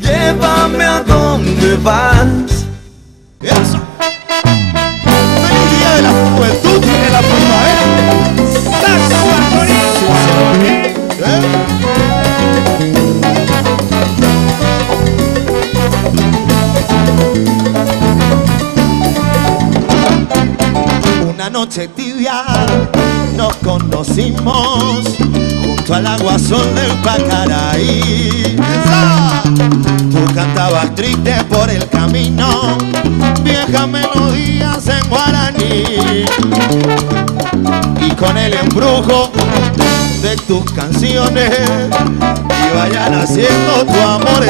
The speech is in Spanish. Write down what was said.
Llévame a donde vas. Eso. Feliz día de la juventud y de la primavera. Una noche tibia nos conocimos junto al agua sol del Pacaraí. Tú cantabas triste por el camino, viejas melodías en guaraní, y con el embrujo de tus canciones iba ya naciendo tu amor